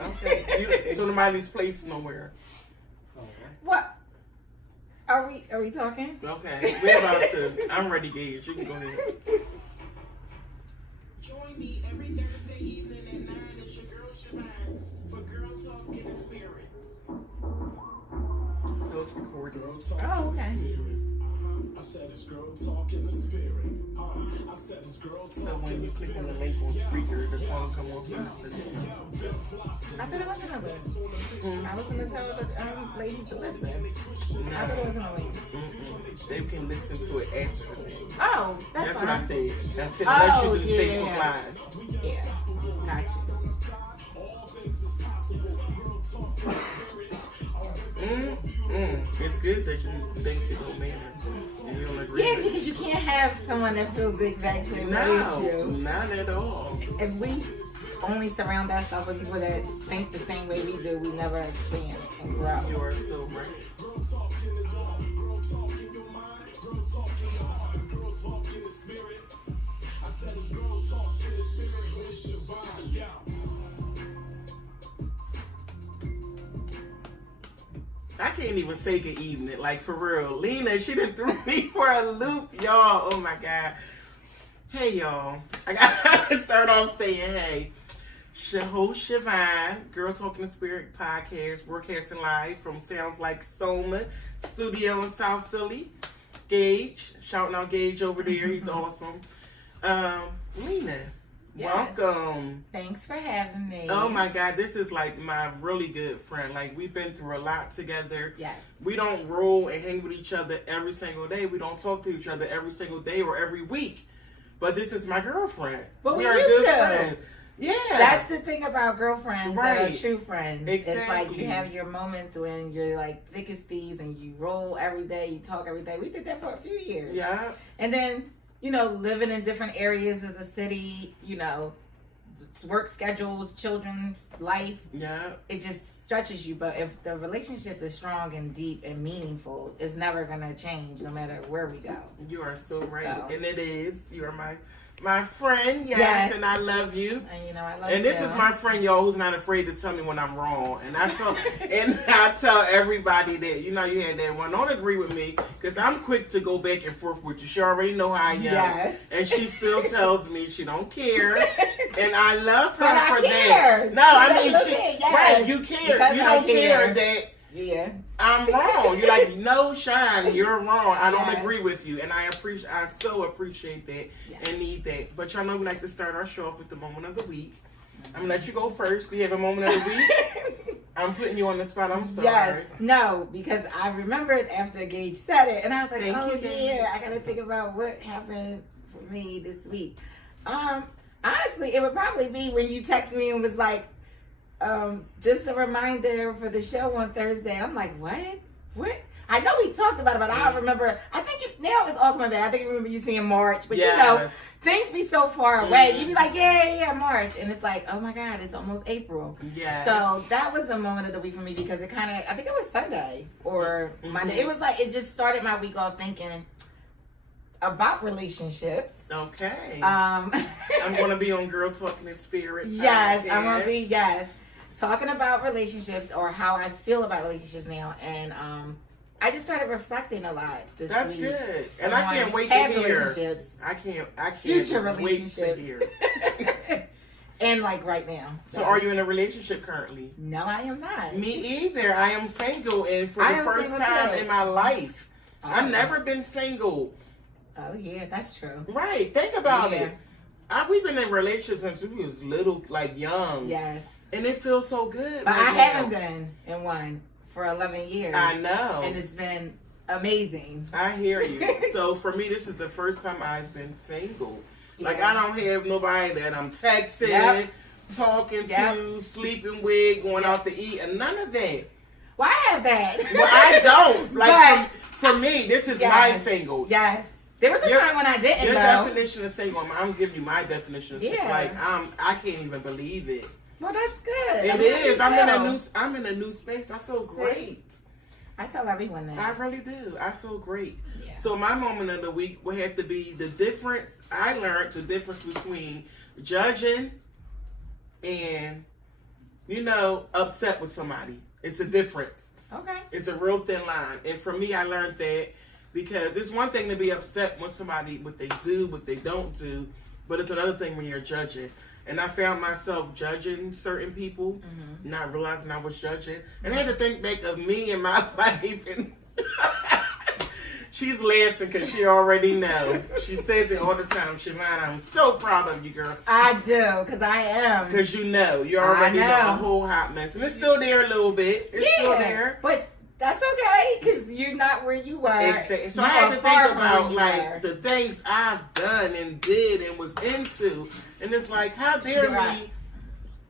Okay. So nobody's placed nowhere. What? Are we talking? Okay. We're about to. I'm ready, Gage. You can go ahead. Join me every Thursday evening at 9. It's your girl Shabine for Girl Talk in the Spirit. So it's recording. Girl Talk Oh, in the okay. Spirit. I said it's Girl Talk in the Spirit. I said it's Girl Talk So when you click on the link on Spreaker, the song come on first. I thought it wasn't a list. I was gonna tell the ladies to listen. I thought it wasn't a link. They can listen to it after the thing. Oh, that's That's fine. what I said. That's it. Unless you do yeah, Facebook yeah. Live. Yeah, got you. It's good that you think it don't matter. And you don't agree Yeah, with because you can't have someone that feels the exact same way No, as you. not at all. If we only surround ourselves with people that think the same way we do, we never expand and grow. You are so right. I can't even say good evening, like for real. Lena, she done threw me for a loop, y'all. Oh my God. Hey, y'all. I gotta start off saying, hey, host Shavine, Girl Talking the Spirit podcast, broadcasting live from Sounds Like Soma studio in South Philly. Gage, shouting out Gage over there. He's awesome. Lena, Yes. welcome. Thanks for having me. Oh my God, this is like my really good friend. Like we've been through a lot together. Yes. We don't roll and hang with each other every single day. We don't talk to each other every single day or every week. But this is my girlfriend. But we are used good to. friends. Yeah. That's the thing about girlfriends that Right. are true friends. It's like Exactly. you have your moments when you're like thick as thieves and you roll every day, you talk every day. We did that for a few years. Yeah. And then, living in different areas of the city, work schedules, children's life, Yeah. it just stretches you. But if the relationship is strong and deep and meaningful, it's never going to change no matter where we go. You are so right. So. And it is. You are my friend, yes, Yes. and I love you. And, I love And this you. is my friend, y'all, who's not afraid to tell me when I'm wrong. And I tell everybody that, you had that one. Don't agree with me, because I'm quick to go back and forth with you. She already know how I am. Yes. And she still tells me she don't care. And I love her But I for care. that. No, I mean, Look at, yes. right, you care. Because You I don't care care. that Yeah. I'm wrong. You're like, no, Shine, you're wrong. I don't Yes. agree with you. And I so appreciate that Yes. and need that. But y'all know we like to start our show off with the moment of the week. I'm gonna let you go first. Do you have a moment of the week? I'm putting you on the spot. I'm sorry. Yes, no, because I remembered after Gage said it, and I was like, Thank oh you, Gage. yeah, I gotta think about what happened for me this week. Honestly, it would probably be when you text me and was like, just a reminder for the show on Thursday. I'm like, what? What? I know we talked about it, but I don't remember. I think now it's all coming back. I think I remember you saying March, but Yes. things be so far away. Mhm. You be like, yeah, March, and it's like, oh my God, it's almost April. Yes. So that was a moment of the week for me because it kind of, I think it was Sunday or Monday. It was like, it just started my week off thinking about relationships. Okay. I'm I'm gonna be on Girl Talking in Spirit. yes, I'm gonna podcast. be, talking about relationships or how I feel about relationships now. And I just started reflecting a lot this That's week. good. And I on can't wait to past hear. relationships. I can't Future wait to relationships. hear. And like right now. So are you in a relationship currently? No, I am not. Me either. I am single, and for I the am first single time too. in my life, Oh. I've never been single. Oh yeah, that's true. Right. Think about Yeah. it. We've been in relationships since we was little, like young. Yes. And it feels so good. But right I now. haven't been in one for 11 years. I know. And it's been amazing. I hear you. So for me, this is the first time I've been single. Like Yeah. I don't have nobody that I'm texting, Yep. talking Yep. to, sleeping with, going Yep. out to eat, and none of that. Well, I have that. Well, I don't. Like But- for me, this is Yes. my single. Yes. There was a Your- time when I didn't, Your though. definition of single, I'm giving you my definition of single. Yeah. Like I can't even believe it. Well, that's good. It I mean, is. how I'm you feel? I'm in a new space. I feel great. I tell everyone that. I really do. I feel great. Yeah. So my moment of the week would have to be the difference. I learned the difference between judging and upset with somebody. It's a difference. Okay. It's a real thin line. And for me, I learned that because it's one thing to be upset with somebody, what they do, what they don't do, but it's another thing when you're judging. And I found myself judging certain people, not realizing I was judging. And I had to think back of me and my life. And she's laughing because she already knows. She says it all the time. Siobhan, I'm so proud of you, girl. I do, because I am. Because you already know a whole hot mess. And it's still there a little bit. It's still there. But that's okay, because you're not where you were. Exactly. So You I had are to far think from about, where you like, were. the things I've done and did and was into. And it's like, how dare me?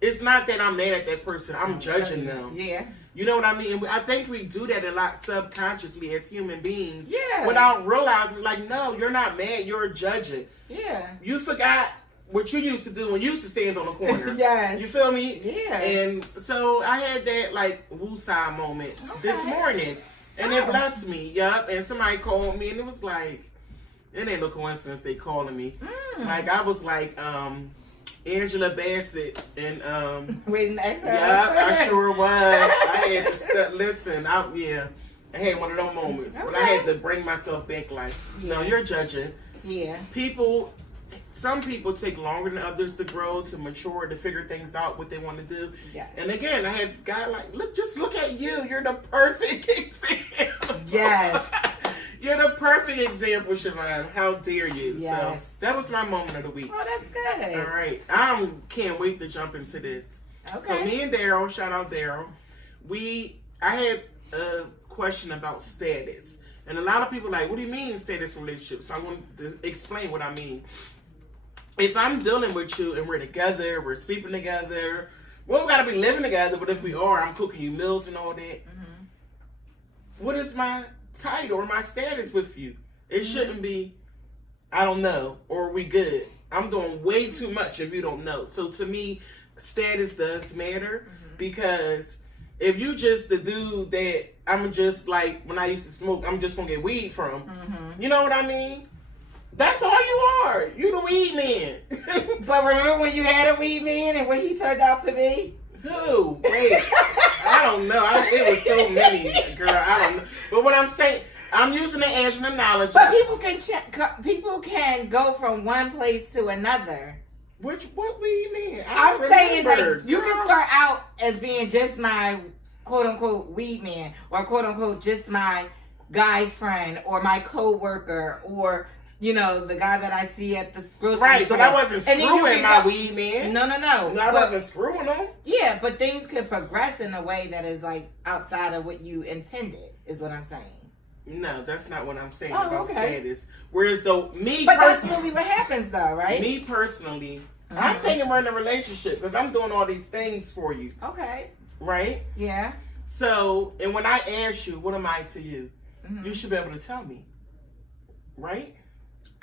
It's not that I'm mad at that person. I'm judging them. Yeah. You know what I mean? I think we do that a lot subconsciously as human beings. Yeah. Without realizing, like, no, you're not mad. You're judging. Yeah. You forgot what you used to do when you used to stand on the corner. Yes. You feel me? Yeah. And so I had that, like, woosah moment this morning. And it blessed me. Yup. And somebody called me and it was like, it ain't no coincidence they calling me. Like, I was like, Angela Bassett and Waiting to exhale. yeah, I sure was. I had to listen. I had one of those moments when I had to bring myself back. Like, no, you're judging. Yeah. Some people take longer than others to grow, to mature, to figure things out what they want to do. Yes. And again, I had a guy like, look at you. You're the perfect example. Yes. You're the perfect example, Siobhan. How dare you? Yes. So that was my moment of the week. Oh, that's good. All right. I can't wait to jump into this. Okay. So me and Daryl, shout out Daryl, I had a question about status. And a lot of people like, what do you mean status relationship? So I want to explain what I mean. If I'm dealing with you and we're together, we're sleeping together, we don't got to be living together, but if we are, I'm cooking you meals and all that. What is my title or my status with you? It shouldn't be, I don't know, or we good. I'm doing way too much if you don't know. So to me, status does matter because if you just the dude that I'm just like when I used to smoke, I'm just gonna get weed from. You know what I mean? That's all you are. You the weed man. But remember when you had a weed man and what he turned out to be? Who? Wait. I don't know. It was so many, girl. I don't know. But what I'm saying, I'm using it as an analogy. But people can go from one place to another. What weed man? I'm saying like remember, you girl. can start out as being just my quote unquote weed man or quote unquote just my guy friend or my co-worker or the guy that I see at the grocery store. Right, but I wasn't And then you screwing can my go- weed man. No. I wasn't screwing them. Yeah, but things could progress in a way that is like outside of what you intended, is what I'm saying. No, that's not what I'm saying Oh, about okay. status. Whereas though But that's really what happens though, right? me personally, I'm thinking we're in a relationship because I'm doing all these things for you, Okay. right? Yeah. So, and when I ask you, what am I to you? You should be able to tell me, right?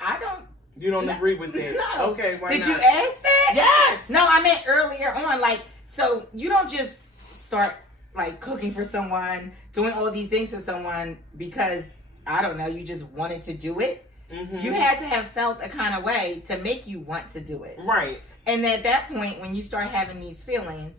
I don't. You don't agree with that? No. Okay, why Did not? you ask that? Yes. No, I meant earlier on. Like, so you don't just start like cooking for someone, doing all these things for someone because I don't know, you just wanted to do it. You had to have felt a kind of way to make you want to do it. Right. And at that point, when you start having these feelings,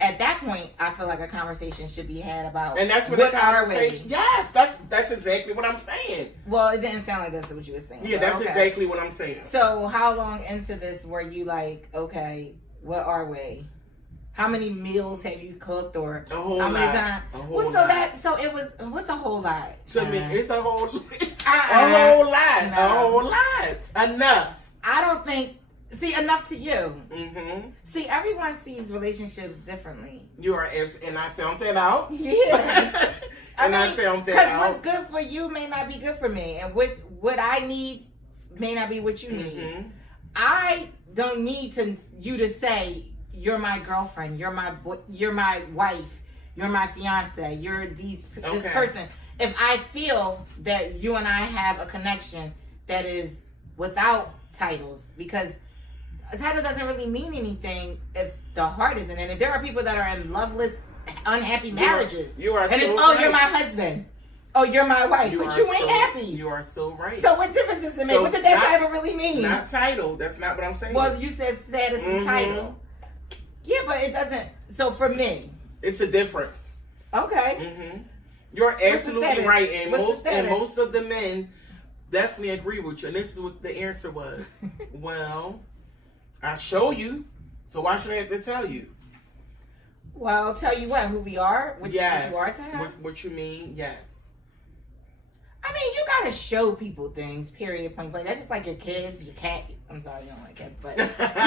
at that point, I feel like a conversation should be had about And that's when what the are conversation. we? Yes, that's exactly what I'm saying. Well, it didn't sound like that's what you were saying. Yeah, but that's okay. exactly what I'm saying. So, how long into this were you like, okay, what are we? How many meals have you cooked, or A whole how many lot. times? A whole Well, lot. so it was. What's a whole lot? To me, John? it's a whole, Uh-uh. a whole lot, No. a whole lot, enough. I don't think. See, enough to you. See, everyone sees relationships differently. You are, and I found that out. Yeah. And I found that Because out. what's good for you may not be good for me, and what I need may not be what you need. I don't need you to say you're my girlfriend, you're my wife, you're my fiance, you're this Okay. person. If I feel that you and I have a connection that is without titles, because a title doesn't really mean anything if the heart isn't in it. There are people that are in loveless, unhappy marriages. You are And so it's, right. you're my husband. Oh, you're my wife. But are you ain't so- happy. You are so right. So what difference does it make? So What did that not- title really mean? Not title. That's not what I'm saying. Well, you said status and title. Yeah, but it doesn't. So for me, It's a difference. okay. Hmm. You're the absolutely status? right, and What's the most status? of the men definitely agree with you. And this is what the answer was. Well, I show you, so why should I have to tell you? Well, I'll tell you what, who we are, what Yes. you are to him. What you mean? Yes. I mean, you gotta show people things. Period. Point blank. That's just like your kids, your cat. I'm sorry, you don't like cats, but you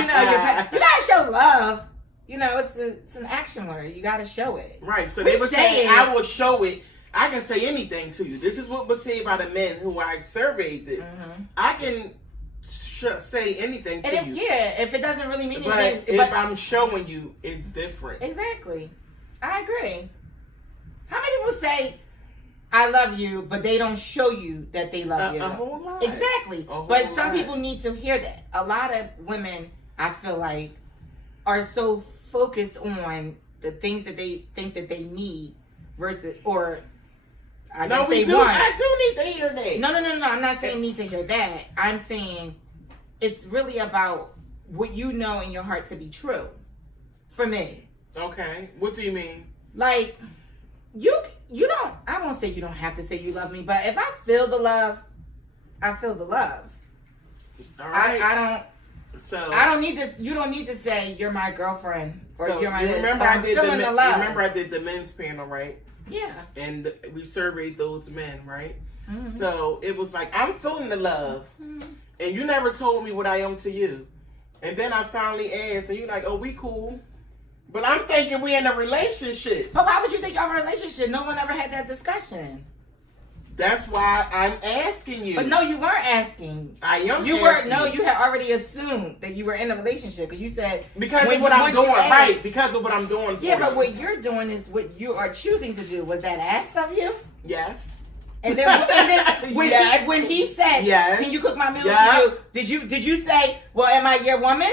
know, your pet. You gotta show love. You know, it's an action word. You gotta show it. Right. So We they were say saying, it. I will show it. I can say anything to you. This is what was said by the men who I surveyed this. Mm-hmm. I can say anything to And you. if it doesn't really mean But anything, if I'm showing you, it's different. exactly, I agree. How many people say I love you, but they don't show you that they love you? A whole lot. Exactly. A whole But some lot. people need to hear that. A lot of women, I feel like, are so focused on the things that they think that they need versus, or I guess No, we they do. want. I do need to hear that. No. I'm not saying need to hear that. I'm saying it's really about what you know in your heart to be true. For me, Okay. What do you mean? like you don't. I won't say you don't have to say you love me, but if I feel the love, I feel the love. All right. I don't need to. You don't need to say you're my girlfriend or So you're my. you remember I'm I did feeling the you love. remember I did the men's panel, right? Yeah. And we surveyed those men, right? Mhm. So it was like, I'm feeling the love, Mhm. and you never told me what I am to you. And then I finally asked, and you're like, oh, we cool. But I'm thinking we in a relationship. But why would you think you're in a relationship? No one ever had that discussion. That's why I'm asking you. But no, you weren't asking. I am You were asking no. You had already assumed that you were in a relationship because you said Because when of what you- I'm once you doing, asked- right? Because of what I'm doing for Yeah, but you. what you're doing is what you are choosing to do. Was that asked of you? Yes. And then when, Yes. when he said, Yes. "Can you cook my meals Yeah. for you?" Did you say, "Well, am I your woman?"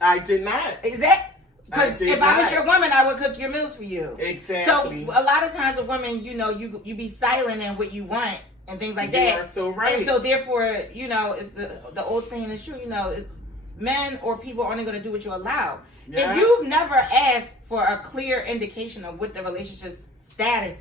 I did not. Is that because I did if I was not. your woman, I would cook your meals for you. Exactly. So a lot of times with women, you know, you be silent in what you want and things like You that. are so right. And so therefore, you know, it's the old saying is true. You know, it's, men or people are only going to do what you allow. Yeah. If you've never asked for a clear indication of what the relationship status